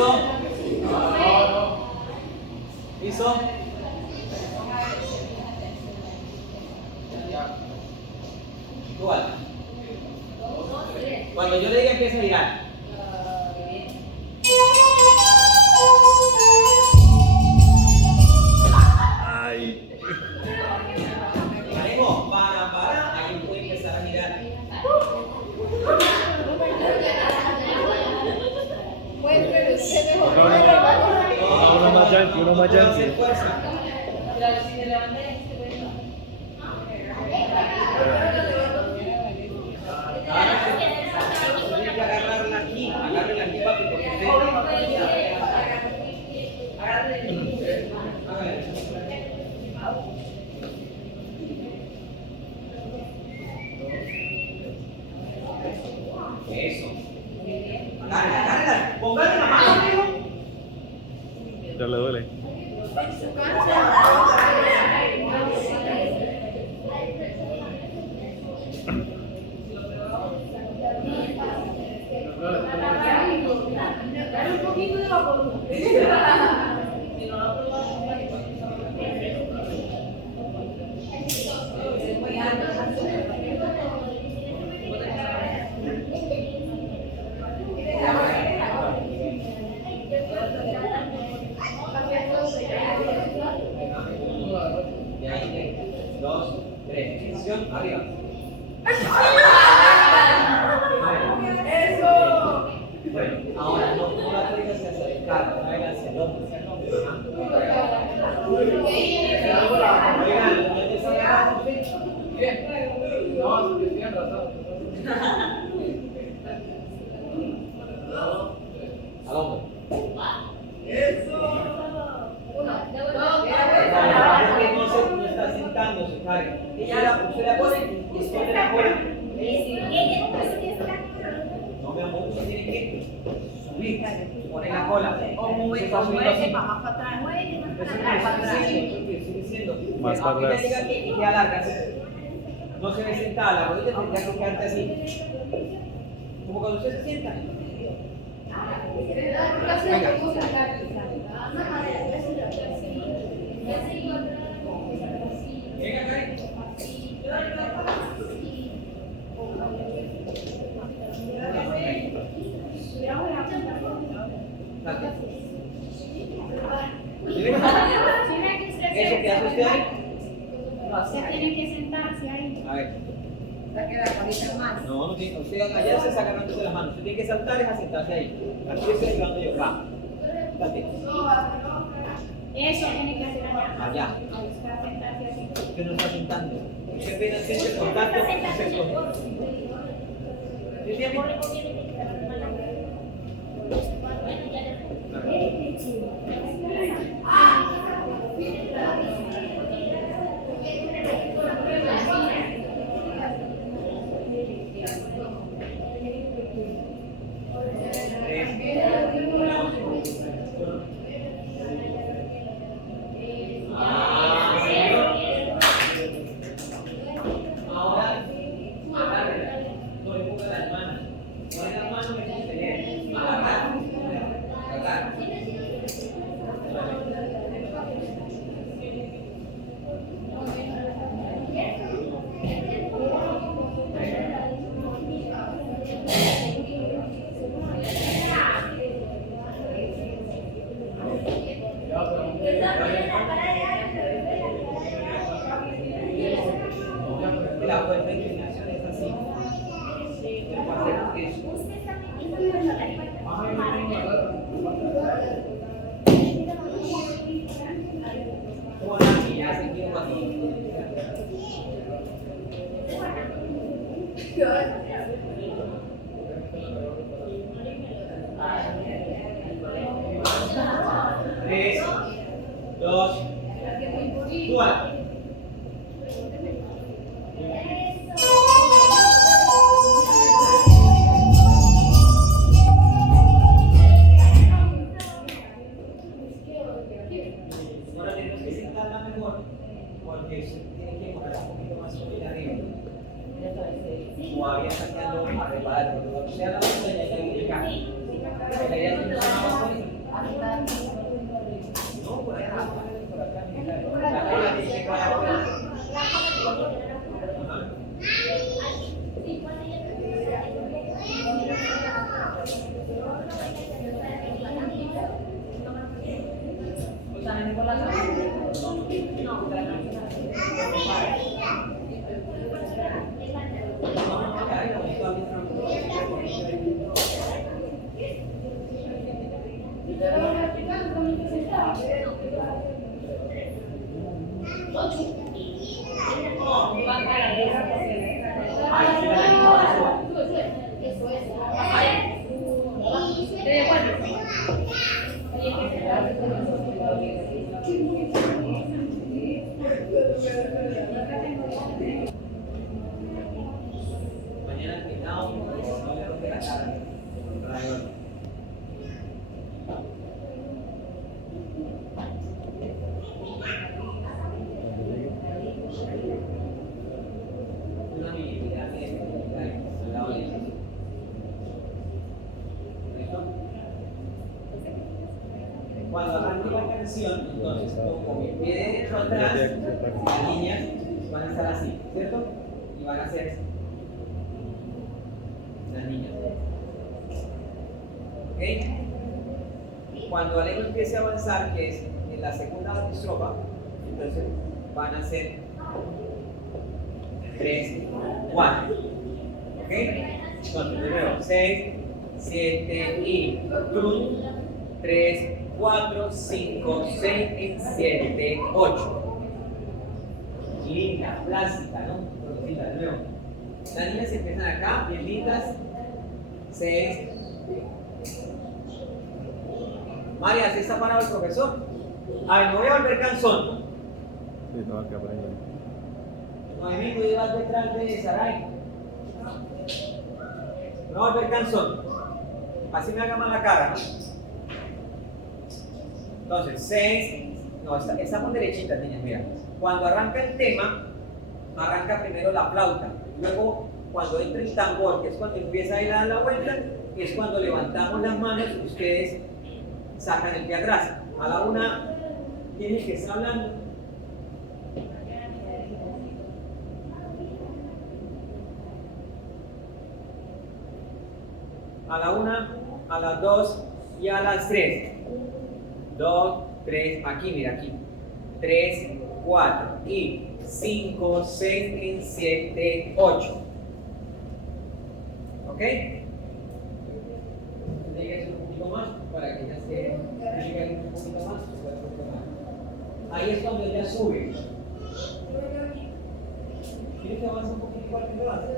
¿Listo? ¿Listo? Igual. Cuando yo le diga empieza a girar. Ay. Parejo, para, ahí puede empezar a girar. Uno más yankee, uno más No puedo hacer yankee. fuerza. Tiene que agarrarla aquí, agárrela aquí, papi, porque eso. Agárrela, póngale la mano, amigo. Ya le duele. Y ahí, 2, 3, tensión, arriba. Bueno, ahora no la traigas hacia el carro, traigas hacia el hombro. Oigan, ¿dónde está agarrando? Al hombro. No está sentando su carga. Usted la pone y esconde la cola. No, mi amor, usted tiene que subir, pone la cola. Se está subiendo así. Sigue siendo. Más para Apenas atrás. llega aquí y queda larga. No se ve sentada, la rodilla tendría que quedarte así. Como cuando usted se sienta. Venga, Karen. Dale. ¿Eso que hace usted ahí? Usted tiene que sentarse ahí. A ver. No tiene. Usted allá se está agarrándose las manos. Usted tiene que saltar y a sentarse ahí. Aquí estoy ayudando yo. Va. Date. Eso tiene que hacer allá. Allá. A buscar sentarse así. Usted no está sentando. Usted apenas siente el contacto. Usted coge. ¿Sí entiende? Ahora, agárrela. No le ponga las manos. Pone las manos en el teléfono. Agarrar. Agarrar. La fuerza de inclinación es así. Pero para hacer eso. Como la mía, se quiere así. Tres, dos, uno. Ahora tenemos que sentarla mejor porque se tiene que poner un poquito más sobre arriba. Todavía está quedando arreglada, pero sea la montaña ya viene acá. La idea es que no se haga más fuerte. Cuando arranque la canción, entonces como mi pie derecho atrás, las líneas van a estar así, ¿cierto? Y van a ser las niñas. ¿Ok? Cuando Alejo empiece a avanzar, que es en la segunda estrofa, entonces van a ser 3, 4. ¿Ok? Entonces, de nuevo, 6, 7 y 3, 4, 5, 6, 7, 8. Linda, plástica, ¿no? Rosita, de nuevo. Las niñas empiezan acá, bien lindas. 6. María, ¿así está parado el profesor? A ver, me voy a volver cansón, ¿no? Sí, tengo que aprender. Movimiento y vas detrás de Saray. Me voy a volver cansón. Así me haga mal la cara, ¿no? Entonces, 6. No, estamos derechitas, niñas, mira. Cuando arranca el tema, arranca primero la flauta. Luego, cuando entra el tambor, que es cuando empieza a ir a dar la vuelta, es cuando levantamos las manos y ustedes sacan el pie atrás. A la una, ¿quién es el que está hablando? A la una, a las 2 y a las 3. 2, 3, aquí, mira, aquí. 3, 4 y 5, 6, 7, 8. ¿Ok? Tendría un poquito más para que ya se lleguen un poquito más. Ahí es cuando ella sube. ¿Quieres que avance un poquito igual que avance?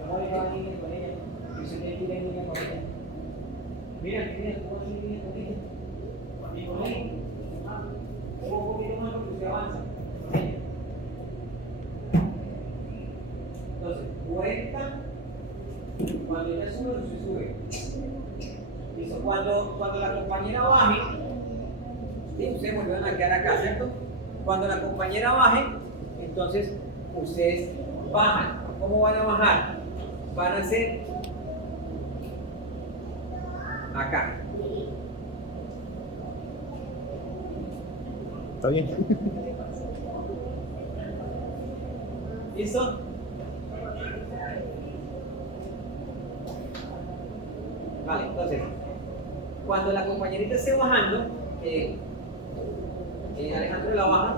Vamos a ir línea con ella. Y usted tiene que ir en línea con ella. Mira, ¿cómo es en línea con ella? Y con ella. Un poquito más porque usted avanza. Entonces, cuenta. Cuando ella sube, usted sube. Listo. Cuando la compañera baje, ¿sí? Ustedes volvieron a quedar acá, ¿cierto? Cuando la compañera baje, entonces ustedes bajan. ¿Cómo van a bajar? Van a ser acá. ¿Está bien? ¿Listo? Vale, entonces, cuando la compañerita esté bajando, Alejandro la baja,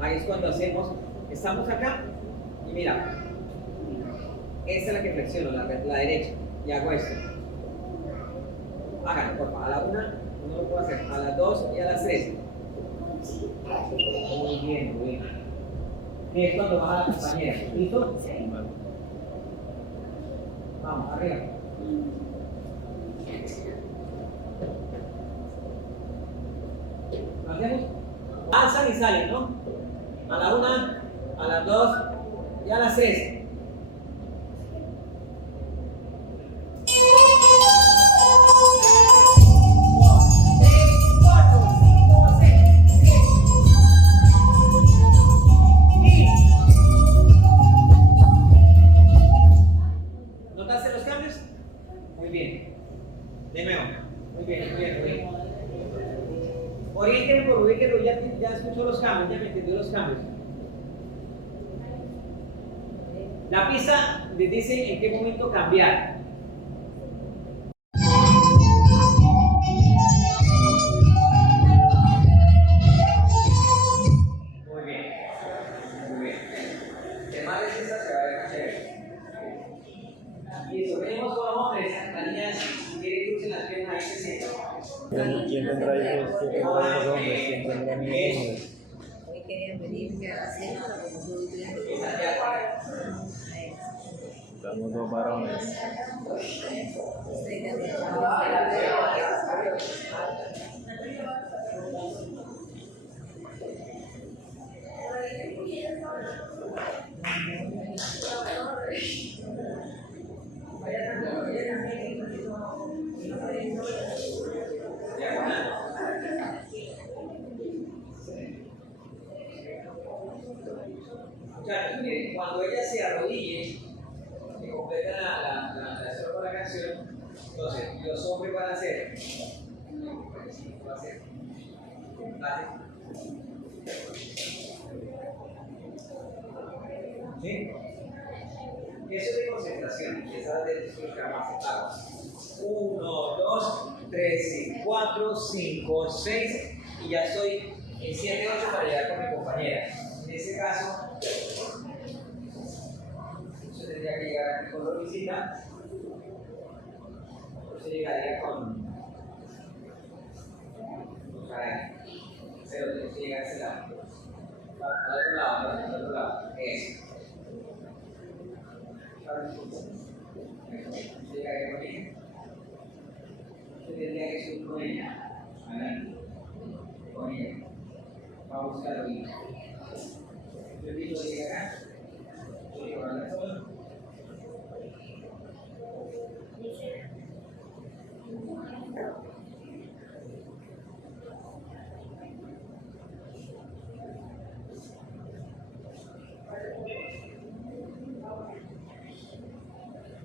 ahí es cuando estamos acá, y mira, esta es la que flexiono, la derecha, y hago esto. Háganlo, por favor, a la una, uno lo puede hacer, a las 2 y a las 3. Muy bien, muy bien. Que es cuando baja la compañera, ¿listo? Vamos, arriba. ¿Lo hacemos? Avanzan y salen, ¿no? A la 1, a las 2 y a las 3. ¿Notaste los cambios? Muy bien. De nuevo. Muy bien, muy bien, muy bien. Oriéntenme por ubíquenlo, ya escuchó los cambios, ya me entendió los cambios. La pista les dice en qué momento cambiar. Muy bien, muy bien. Además de esta se va a ver chévere. Listo, venimos con los hombres. Las niñas, si quieren crucen las piernas, ahí se sientan. ¿Quién tendrá hijos? ¿Quién tendrá hijos hombres? ¿Quién tendrá niños hombres? Hoy querían venir a hacer, pero como no tuvieron Estamos dos varones. Muchachos, miren, cuando ella se arrodille, que completa la estrofa de la canción, acción. Entonces, los hombres van a hacer. Va a ser. ¿Sí? Eso es de concentración, esa es de los que vamos a hacer. 1, 2, 3, 4, 5, 6 y ya estoy en 7, 8 para llegar con mi compañera. En ese caso, yo tendría que llegar aquí con la visita. Entonces llegaría con pero tienes que llegar a ese lado. Al otro lado, al otro lado. Eso. Llegaría con ella. Yo tendría que subir con ella. Con ella. Vamos a buscar lo mismo. Yo digo de acá. Yo digo a la zona.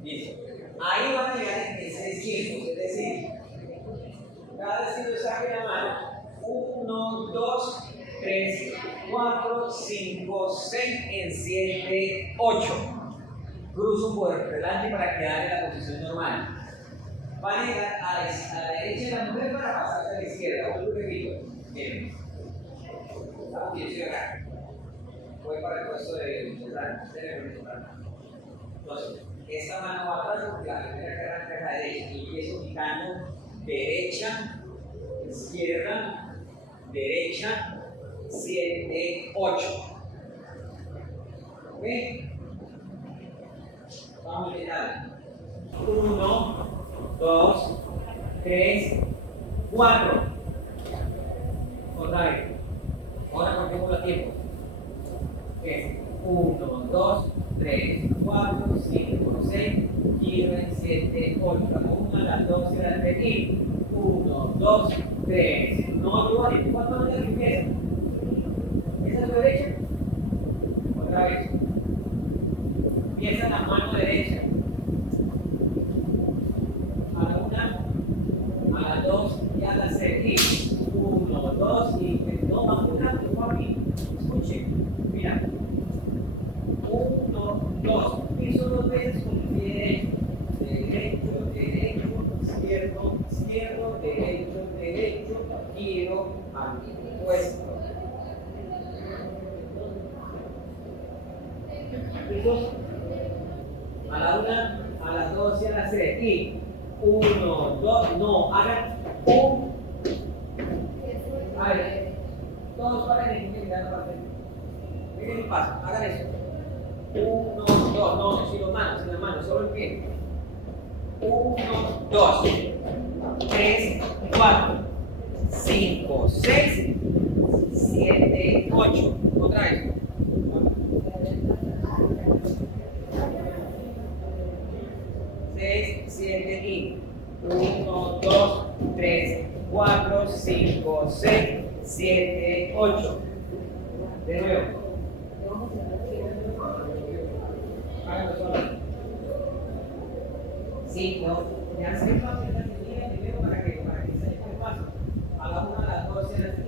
Listo. Ahí van a llegar en 6 tiempos, es decir, cada vez que yo saque la mano, 1, 2, 3, 4, 5, 6, en 7, 8. Cruzo por delante para quedar en la posición normal. Van a llegar a la derecha de la mujer para pasarse a la izquierda. Otro repito. Miren. Estamos bien, estoy acá. Voy para el puesto de entonces, esta mano va atrás porque la primera que arranca es la derecha y empiezo quitando derecha, izquierda, derecha, 7, 8. ¿Ok? Vamos a intentar. 1, 2, 3, 4. Otra vez. Ahora contemos los tiempos. Es 1, 2, 3, 4, 5, 6, 7, 8. Una, las 2 y las 3 y 1, 2, 3. No, yo voy a ¿cuánto es la que empieza? ¿Esa es la derecha? Otra vez. Empieza la mano derecha. A la 1, a la 2 y a la 6. 1, 2 y 3. No, más una, por aquí. Escuchen. Mira. 1, 2. Piso 2 veces con el pie derecho. Derecho, izquierdo, izquierdo, derecho, derecho. Giro al puesto. ¿Listos? A la 1, a las 2 y a las 3. Y 1, 2, no, hagan un. A ver, todos paren en la parte. Miren el paso, hagan eso. 1, 2, no, sin las manos, solo el pie. 1, 2, 3, 4, 5, 6, 7, 8. Otra vez. 6, 7 y 1, 2, 3, 4, 5, 6, 7, 8. De nuevo. Háganlo solo. 5. Me hace el paso primero para que se eche el paso. A la 1, a las 2 y a las 3.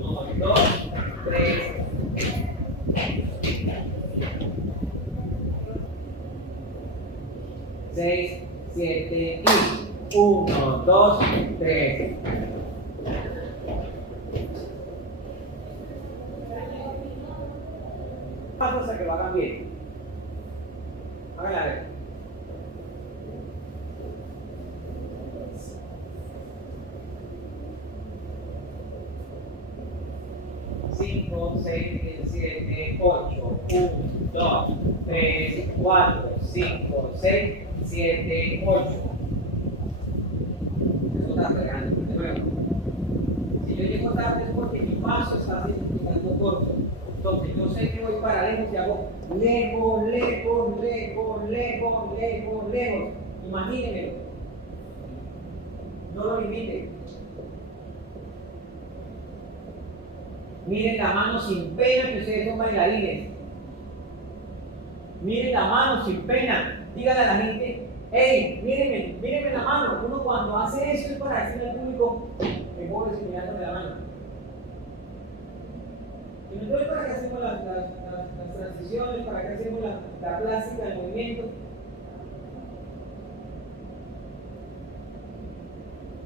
1, 2, 3. 6, 7 y 1, 2, 3. Vamos a que lo hagan bien. Háganla a ver. 5, 6, 7, 8, 1, 2, 3, 4, 5, 6, 7, 8. Eso está pegando. De nuevo. Si yo llego tarde es porque mi paso está quedando corto. Entonces yo sé que voy para lejos y hago lejos, lejos, lejos, lejos, lejos, lejos. Imagínenmelo. No lo limiten. Miren la mano sin pena que ustedes son bailarines. Miren la mano sin pena. dígale a la gente, hey, mírenme la mano. Uno cuando hace eso es para decirle al público, me puedo decir mirándome la mano. Y nosotros para qué hacemos las transiciones, para qué hacemos la plástica del movimiento.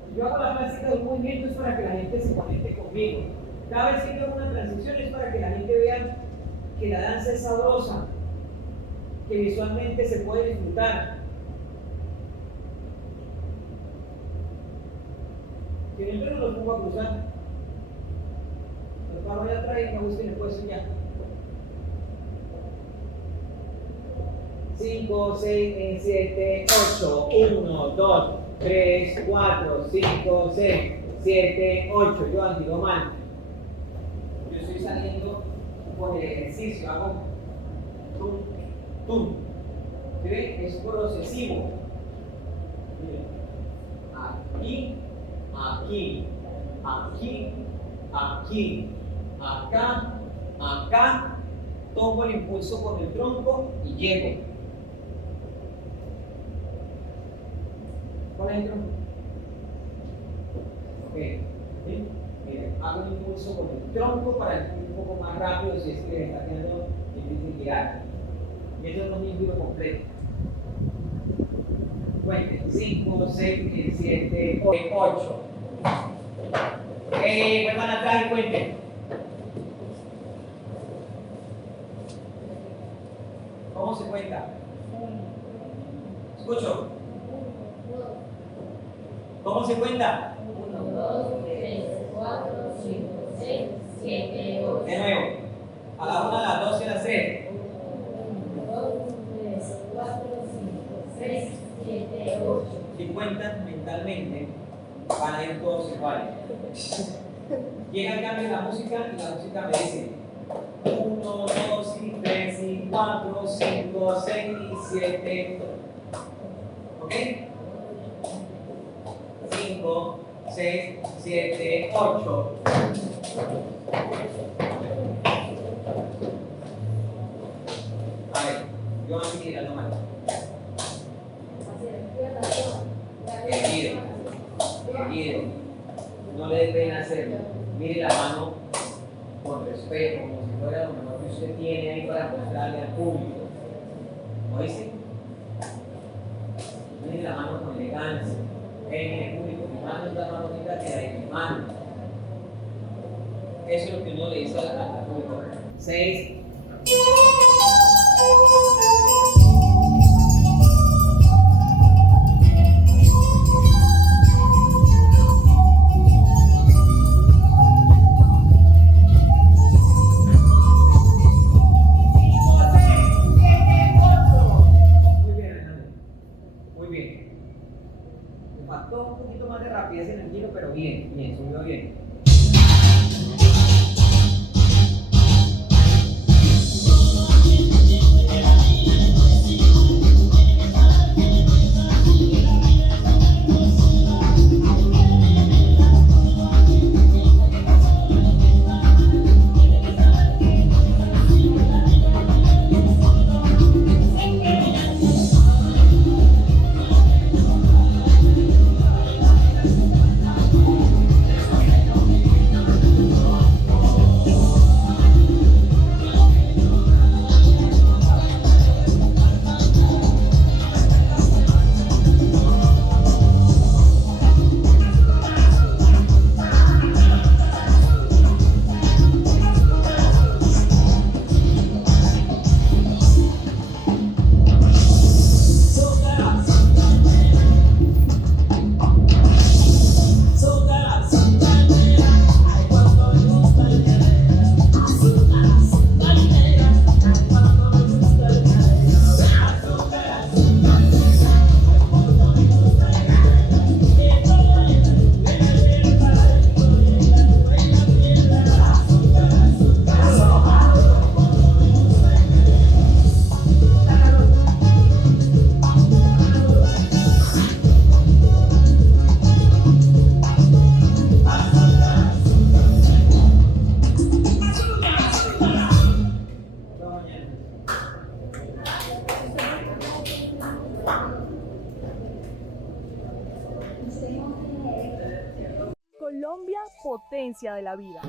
Si yo hago la plástica del movimiento es para que la gente se conecte conmigo. Cada vez que yo hago una transición es para que la gente vea que la danza es sabrosa, que visualmente se puede disfrutar. Si yo no lo pongo a cruzar, lo paro allá atrás y me gusta y me puedo soñar. 5, 6, 7, 8, 1, 2, 3, 4, 5, 6, 7, 8. Yo ando mal. Yo estoy saliendo por el ejercicio, hago tum, tum. ¿Sí ven? Es procesivo. Miren. Aquí, aquí, aquí, aquí, acá, acá. Tomo el impulso con el tronco y llego. ¿Cuál es el tronco? Ok. ¿Sí? Miren, hago un impulso con el tronco para ir un poco más rápido si es que está quedando difícil girar. Y eso es un giro completo. Cuenten. 5, 6, 7, 8. Vuelvan atrás y cuenten. ¿Cómo se cuenta? Escucho. ¿Cómo se cuenta? 1, 2, 3, 4, 5, 6, 7, 8. De nuevo. A la 1, a las 2 y a las 3. 1, 2, 3, 4, 5, 6, 7, 8. Si cuentan mentalmente, van a ir todos iguales. Llega el cambio de la música y la música me dice 1, 2, 3, 4, 5, 6, 7. ¿Ok? 5, 6, 7, 8. A ver, yo voy a seguir al mal. Querido, no le dé pena hacerlo. Mire la mano con respeto, como si fuera lo mejor que usted tiene ahí para mostrarle al público. ¿No dice? Mire la mano con elegancia. Mire, público, mi mano es la más bonita que la de mi mano. Eso es lo que uno le dice al público. 6. Un poquito más de rapidez en el giro, pero bien, subió bien. Colombia, potencia de la vida.